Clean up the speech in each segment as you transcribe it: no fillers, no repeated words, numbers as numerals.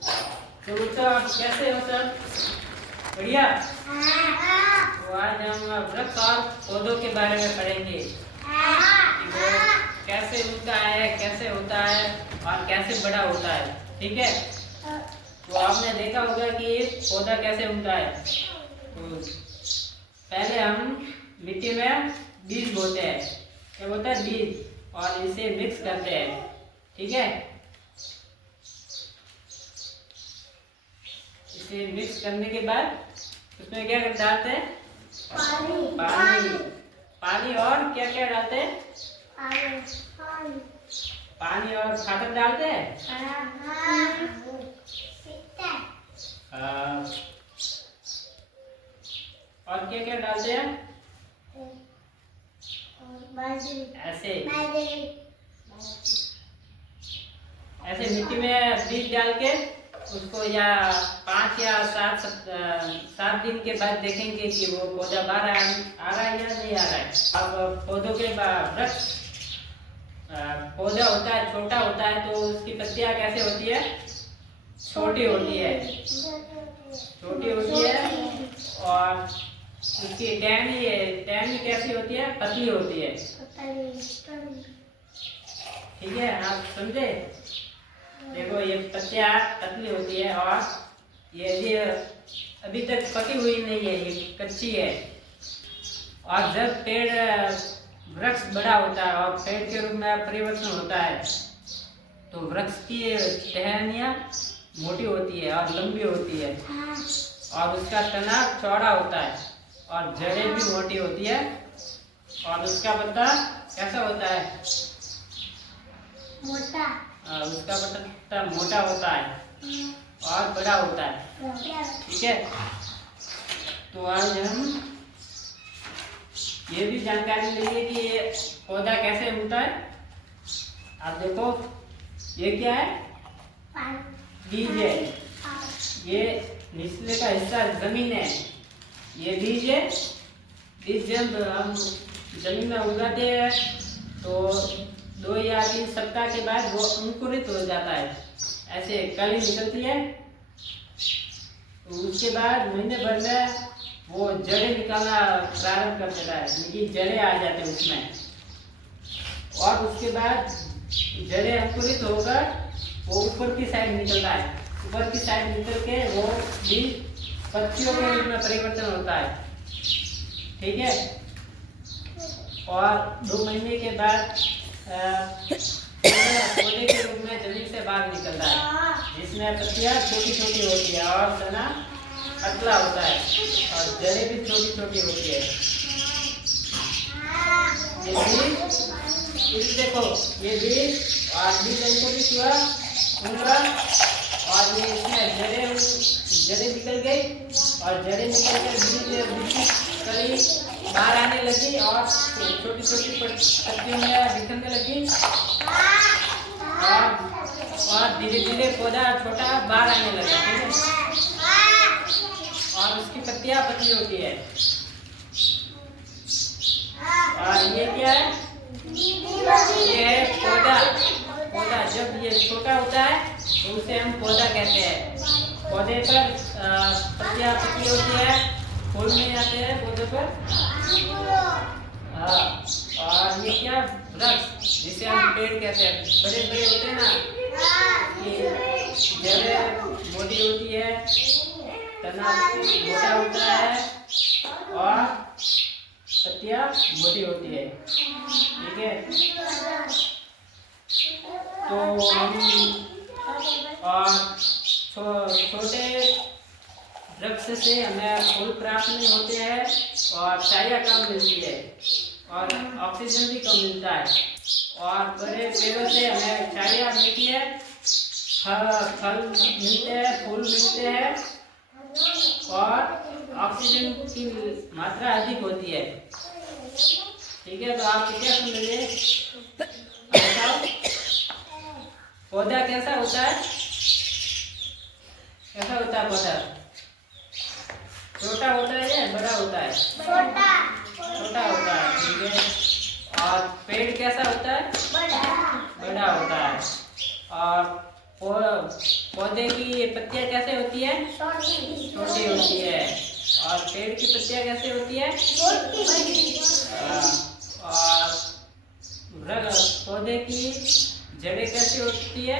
तो बच्चों आप कैसे हो सब? बढ़िया। तो आज हम वृक्ष और पौधों के बारे में पढ़ेंगे कि वो कैसे उगता है, कैसे होता है और कैसे बड़ा होता है। ठीक है। तो आपने देखा होगा कि पौधा कैसे उगता है। तो पहले हम मिट्टी में बीज बोते हैं। क्या बोलता है? बीज। और इसे मिक्स करते हैं। ठीक है। इसे मिक्स करने के बाद उसमें क्या डालते हैं? पानी। पानी और क्या क्या डालते हैं? पानी और खाद डालते हैं। और क्या क्या डालते हैं? ऐसे ऐसे मिट्टी में बीज डाल के उसको या 5 या 7 दिन के बाद देखेंगे कि वो पौधा बाहर आ रहा है या नहीं आ रहा है। अब पौधों के वृक्ष पौधा होता है, छोटा होता है, तो उसकी पत्तियां कैसे होती है? छोटी होती है। छोटी होती है और उसकी टहनी कैसी होती है? पतली होती है। ठीक है, आप समझे? देखो ये पत्तियां पतली होती है और ये अभी तक पकी हुई नहीं है, ये कच्ची है। और जब पेड़ वृक्ष बड़ा होता है और पेड़ के रूप में परिवर्तन होता है तो वृक्ष की टहनियाँ मोटी होती है और लंबी होती है और उसका तना चौड़ा होता है और जड़ें भी मोटी होती है और उसका पत्ता कैसा होता है? मोटा। उसका पत्ता मोटा होता है और बड़ा होता है। ठीक है। तो आज हम ये भी जानकारी लेंगे कि ये पौधा कैसे उगता है। आप देखो ये क्या है? बीज है। ये निचले का हिस्सा जमीन है, ये बीज है। बीज जब हम जमीन में उगाते हैं तो 2 या 3 सप्ताह के बाद वो अंकुरित हो जाता है, ऐसे कली निकलती है। तो उसके बाद महीने भर में वो जड़ें निकालना प्रारंभ कर देता है, क्योंकि जड़ें आ जाते हैं उसमें। और उसके बाद जड़ें अंकुरित होकर वो ऊपर की साइड निकलता है। ऊपर की साइड निकल के वो बीज पत्तियों के रूप में परिवर्तन होता है। ठीक है। और 2 महीने के बाद पौधे के रूप में जमीन से बाहर निकलता है, जिसमें पत्तियां छोटी छोटी होती है और तना पतला होता है और जड़ें भी छोटी छोटी होती है। ये बीज देखो, ये बीज और बीज अंकुरित हुआ उनका और ये इसमें जड़ें निकल गई और जड़ें निकल कर बीज कली बाहर आने लगी और छोटी छोटी पत्तियों में दिखने लगी और धीरे धीरे पौधा छोटा बाहर आने लगा। ठीक है। और उसकी पत्तियां पतली होती है। और ये क्या है? ये है पौधा। जब ये छोटा होता है तो उसे हम पौधा कहते हैं। पौधे पर पत्तियां पतली होती है, फूल नहीं आते हैं पौधे पर। और ये क्या? वृक्ष, जिसे हम पेड़ कहते हैं। बड़े बड़े होते हैं ना, ये जड़ें मोटी होती है, तना मोटा होता है और पत्तियां मोटी होती है। ठीक है। तो और छोटे वृक्ष से हमें फूल प्राप्त नहीं होते हैं और छाया कम मिलती है और ऑक्सीजन भी कम मिलता है। और बड़े पेड़ों से हमें छाया मिलती है, फल मिलते हैं, फूल मिलते हैं और ऑक्सीजन की मात्रा अधिक होती है। ठीक है। तो आप क्या समझे? पौधा कैसा होता है? कैसा होता है पौधा? छोटा होता है या बड़ा होता है? छोटा होता है। ठीक है। और पेड़ कैसा होता है? बड़ा होता है। और पौधे की पत्तियां कैसे होती है? छोटी होती है। और पेड़ की पत्तियां कैसे होती है? और पौधे की जड़ें कैसी होती है?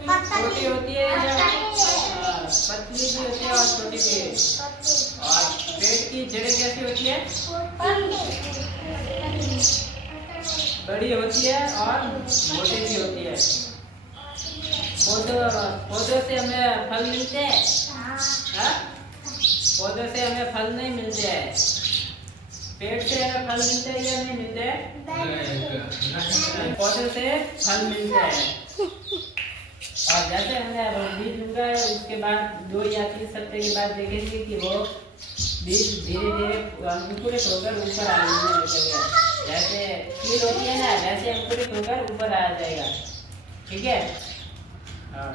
छोटी होती है या पतली भी होती है और छोटी भी। और पेड़ की जड़ें कैसी होती है? बड़ी होती है और मोटी भी होती है। पौधों से हमें फल मिलते हैं? पौधों से हमें फल नहीं मिलते हैं। पेड़ से हमें फल मिलते हैं या नहीं मिलते हैं? पौधे से फल मिलते हैं। और जैसे हमने बीज उगाया उसके बाद 2 या 3 सप्ताह के बाद देखेंगे कि वो बीज धीरे धीरे अंकुरित होकर ऊपर आने लगेगा। जैसे कील होती है ना, वैसे अंकुरित होकर ऊपर आ जाएगा। ठीक है। हाँ।